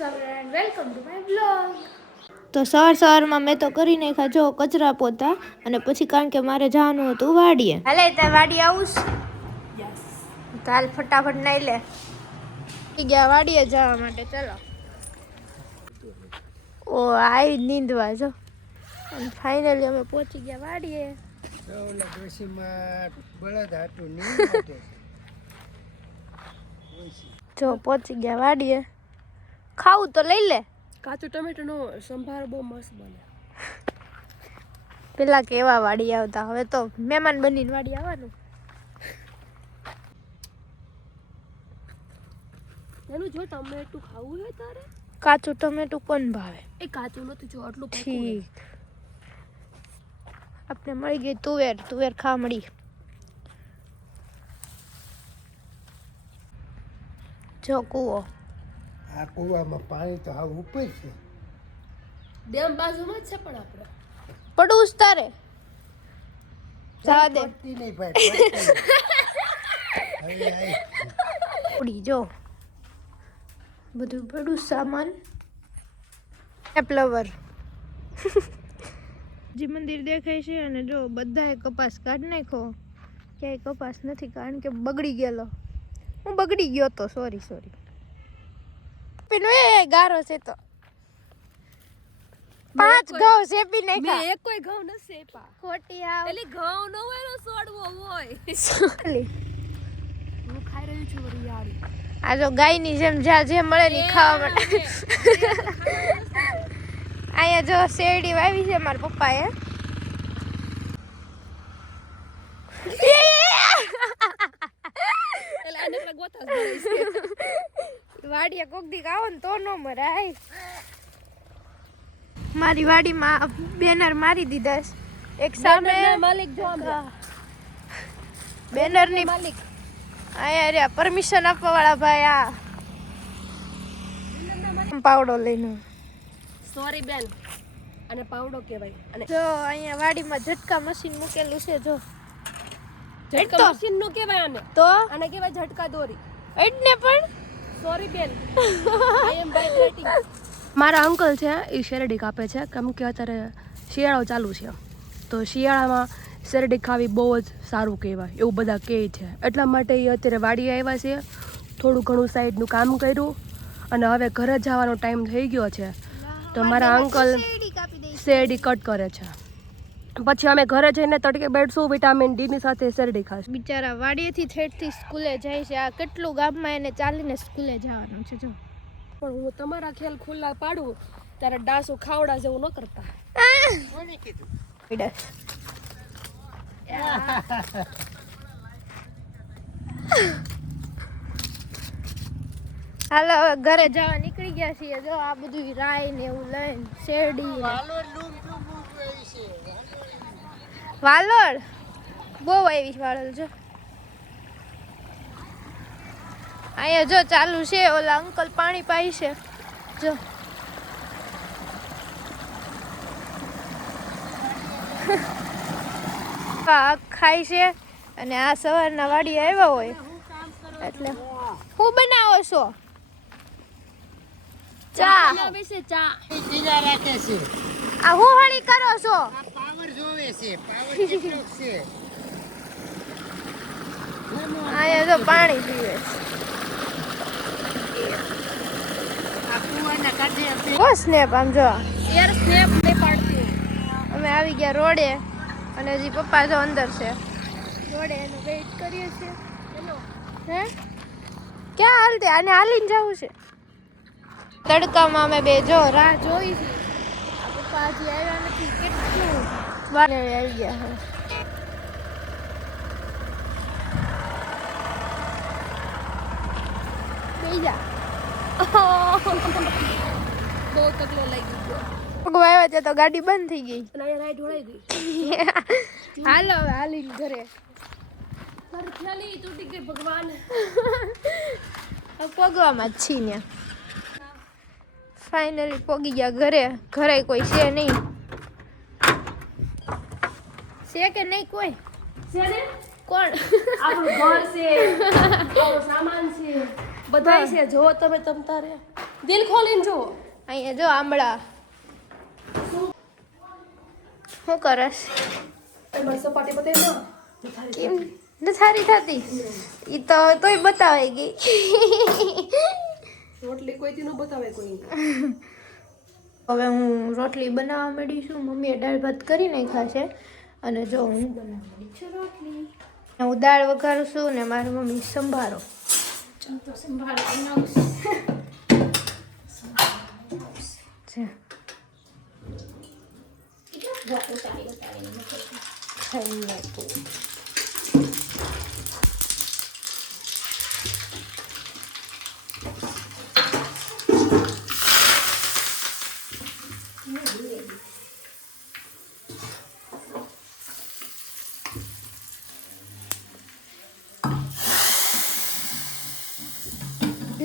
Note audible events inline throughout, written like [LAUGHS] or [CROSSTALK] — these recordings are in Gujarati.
વેલકમ ટુ માય બ્લોગ તો સવાર સવારમાં મેં તો કરી નાખ્યા જો કચરા પોતા અને પછી કારણ કે મારે જવાનું હતું વાડીએ. હાલે ત્યાં વાડી આવું તો હાલ ફટાફટ નાઈ લે. ગયા વાડીએ જવા માટે ચલો. ઓ આવી નીંદવા જો. અને ફાઇનલી અમે પહોંચી ગયા વાડીએ. બળદ હાટું જો પહોંચી ગયા વાડીએ. ખાવું તો લઈ લે. કાચું ટમેટાનો સંભાર બહુ મસ્ત બને. પેલા કેવા વાડી આવતા? હવે તો મહેમાન બનીને વાડી આવવાનું. એનું જો ટમેટું ખાવું હોય તારે? કાચું ટમેટું કોણ ભાવે? એ કાચું નથી જો આટલું. ઠીક. આપણે મળી ગઈ તુવેર. તુવેર ખાવા મળી. જો કૂવો. આ કૂવામાં પાણી તો હાવ ઉપર છે. ડેમ બાજુમાં જ છે પણ આપણે. પડું ઉસ્તારે જવા દે. પડતી નહીં ભાઈ. ઉડી જો. બધું પડું સામાન. એપ્લવર જે મંદિર દેખાય છે અને જો બધાએ કપાસ કાઢી નાખો ક્યાંય કપાસ નથી કારણ કે બગડી ગયેલો. હું બગડી ગયો તો સોરી સોરી પેલો એ ગારો છે તો પાંચ ઘઉં શેપી મેં એક કોઈ ઘઉં ન શેપા. ખોટી આવ એટલે ઘઉં નો હોય નો સોડવો હોય. સોલી. હું ખાઈ રહ્યું છું વળી યાર આ જો ગાયની જેમ જ્યાં જે મળે ને ખાવા માટે. અહીંયા જો શેરડી વાવી છે મારા પપ્પાએ. [LAUGHS] એટલે આને ગોતા વાડીએ કોક દી આવો ને તો ન મરાય. મારી વાડીમાં બેનર મારી દીધા છે. એક સામે માલિક જો બેનરની માલિક. આયા રે પરમિશન આપવા વાળા ભાઈ આ પાવડો લઈને. સોરી બેન. અને પાવડો કહેવાય. અને જો અહીંયા વાડીમાં ઝટકા મશીન મૂકેલું છે જો. ઝટકા મશીનનું કહેવાય આને. તો? આને કહેવાય ઝટકા દોરી. એટલે પણ? સોરી બેન. [LAUGHS] આઈ એમ મારા અંકલ છે એ શેરડી કાપે છે. કેમ કે અત્યારે શિયાળો ચાલુ છે. તો શિયાળામાં શેરડી ખાવી બહુ જ સારું કહેવાય. એવું બધા કહે છે. એટલા માટે એ અત્યારે વાડીએ આવ્યા છે. થોડું ઘણું સાઈડનું કામ કર્યું. અને હવે ઘરે જવાનો ટાઈમ થઈ ગયો છે. તો મારા અંકલ શેરડી કટ કરે છે. પછી અમે ઘરે જઈને તડકે બેઠશું વિટામિન ડી ની સાથે શેરડી ખાશું. બિચારા વાડીએથી ઠેઠથી સ્કૂલે જાય છે. આ કેટલું ગામમાં એને ચાલીને સ્કૂલે જવાનું છે જો. પણ હું તમારા ખ્યાલ ખુલ્લા પાડું ત્યારે ડાસુ ખાવડા જેવું ન કરતા. કોને [LAUGHS] કીધું હાલો ઘરે જવા નીકળી ગયા છીએ. જો આ બધું રાય ને એવું લઈને શેરડી ને હાલો લૂમ લૂમ ઊભી છે વાલોડ બહુ આવી છે વાલોડ જો. અહીંયા જો ચાલુ છે ઓલા અંકલ પાણી પાઈ છે. જો. [LAUGHS] ખાય છે અને આ સવારના વાડી આવ્યા હોય. એટલે હું બનાવો છો? ચા. ચા. રાખે છે. આ હું હળી કરો છો? આ છે પાવર કેટલો છે. અહીંયા તો પાણી પીવે છે. સ્નેપ આમ જો. યાર સ્નેપ પાડતી. અમે આવી ગયા રોડે અને હજી પપ્પા જો અંદર છે. રોડે એનો વેઇટ કરીએ છીએ. હે? ક્યાં હાલતે? આને હાલીને જવું છે. તડકામાં અમે બે જો રાહ જોઈ. પપ્પા હજી આવ્યા નથી. બાર આવી ગયા હવે બેહી જા બહુ તકલો લાગી ગયો પગવા આવ્યા ત્યાં તો ગાડી બંધ થઈ ગઈ. રાઈડ ગઈ. [LAUGHS] હાલો હવે હાલીને ઘરે. તૂટી ગઈ ભગવાન. પગવામાં જ છી ને ફાઇનલી પગી ગયા ઘરે. ઘરે કોઈ છે નહીં. છે કે નહીં કોઈ? છે ને? કોણ? આપણું ઘર છે [LAUGHS] આપણો સામાન છે બધાય છે. જો તમે તમ તારે. દિલ ખોલીને જુઓ અહીંયા જો આંબળા. શું કરસ? સપાટી પતે કેમ? ન સારી થતી? એ તો તોય બતાવે ગઈ. [LAUGHS] રોટલી કોઈ ન બતાવે કોઈ. હવે હું રોટલી બનાવવા માંડી છું. મમ્મીએ દાળ ભાત કરી નાખ્યા છે અને જો હું છું રોટલી. હું દાળ વઘારું છું ને મારી મમ્મી સંભારો. થઈ ખાઈ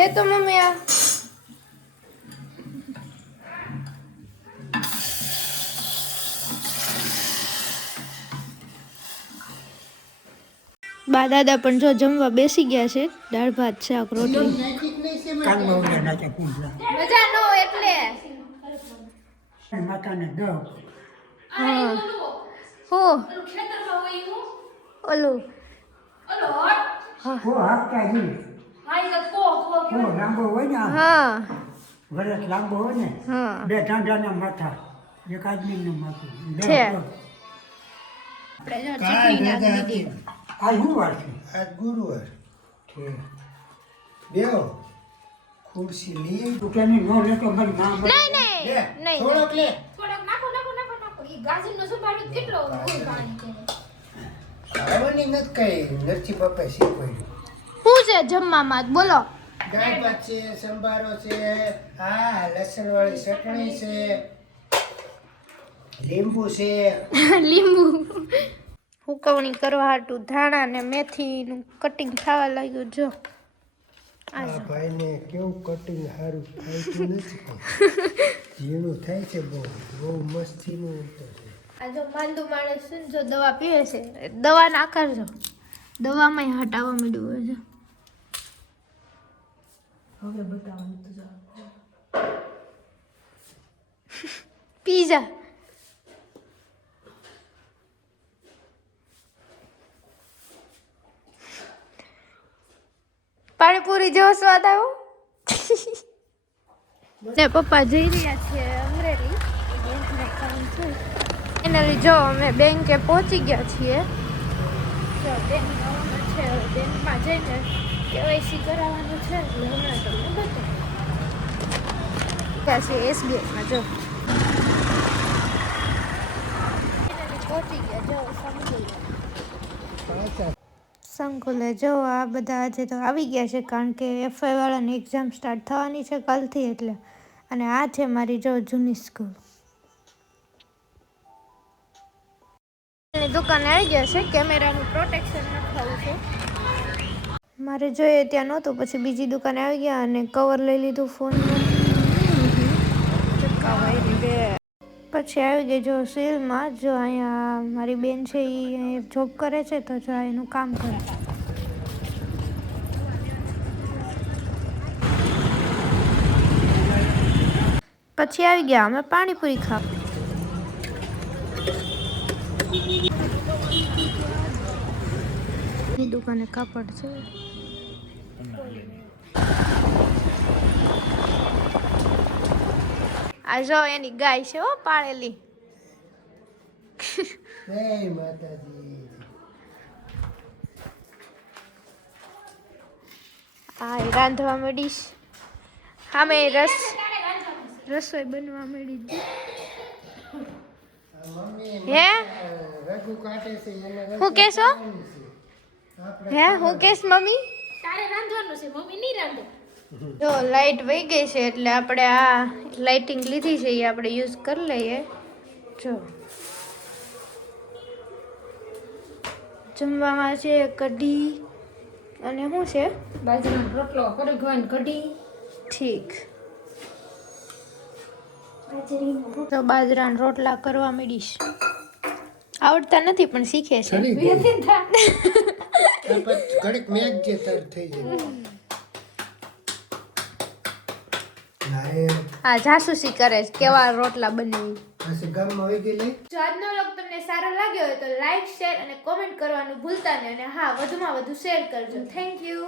લે તો મમ્મી આ. બા દાદા પણ જો જમવા બેસી ગયા છે. દાળ ભાત રોટલી. ઓલા નાખ્યા કુંભળા મજા ન એટલે. માતાને દહ. હા. હું. ઓલું હો હાકતા જી હો લાંબો હોય ને હા. વરસ લાંબો હોય ને હા. બે ઢાંઢાના માથા એક આદમીનું માથું. બે છે. છે? આજ ગુરુવાર. છે. બેહો. ખુરશી લઈ. ઉઠાની નો લેતો મારી માં બોલે. નહીં નહીં. લે. નહીં કઈ નથી પપ્પા શીખવાડ્યું. શું છે જમવામાં? બોલો. દાળ ભાત છે સંભારો છે આ લસણ વાળી ચટણી છે લીંબુ છે. [LAUGHS] લીંબુ. હુકવણી કરવા હાટું ધાણા ને મેથીનું કટિંગ થવા લાગ્યું જો. આ. ભાઈને કેવું કટિંગ સારું ફાવતું નથી ઝીણું થાય છે બહુ બહુ મસ્તીનું આ જો માંદુ માણસ ને જો દવા પીવે છે દવા આકાર જો. દવામાં હટાવવા મળ્યું હોય છે હવે બતાવવાનું તો જાઓ પીઝા પાણીપુરી જેવો સ્વાદ આવ્યો? ને પપ્પા જઈ રહ્યા છે અમરેલી. એના લીધો ફાઇનલી જો અમે બેંકે પહોંચી ગયા છીએ. બેંક છે બેંકમાં જઈને કેવાયસી કરાવવાનું છે હમણાં તમને બતાવું ગયા છે. એસબીઆઈમાં જો પહોંચી ગયા જો. સંકુલ સંકુલે જો આ બધા આજે તો આવી ગયા છે કારણ કે એફઆઈ વાળાની એક્ઝામ સ્ટાર્ટ થવાની છે કાલથી એટલે. અને આ છે મારી જો જૂની સ્કૂલ દુકાને આવી ગયા છે કેમેરાનું પ્રોટેક્શન નખાવું છે. મારે જોઈએ ત્યાં નહોતું, પછી બીજી દુકાને આવી ગયા અને કવર લઈ લીધું ફોનનું પછી આવી ગઈ જો સેલમાં, જો અહીંયા મારી બેન છે એ જોબ કરે છે, તો જો એનું કામ કરે. પછી આવી ગયા, અમે પાણીપુરી ખાવ. દુકાને કાપડ છે. આ જો એની ગાય છે હો પાળેલી. જય માતાજી. હા રાંધવા માંડીશ. સામે રસ રસોઈ બનવા મળી હે? હું કેશો? હે હું કેશ આપણે હે રાંધવાનું છે? મમ્મી જો લાઈટ વહી ગઈ છે એટલે આપણે આ લાઇટિંગ લીધી છે એ આપણે યુઝ કરી લઈએ. જો. જમવામાં છે કઢી અને શું છે? બાજરાનો રોટલો કડગવાન કઢી. ઠીક. તો બાજરાના રોટલા કરવા માંડીશ. આવડતા નથી પણ શીખે છે. ઘડીક મેચ જે તર થઈ જાય. હા જાસૂસી કરે છે. કેવા રોટલા બનાવી જો આજનો લોક તમને સારો લાગ્યો હોય તો લાઈક શેર અને કોમેન્ટ કરવાનું ભૂલતા નહીં. અને હા વધુમાં વધુ શેર કરજો. Thank you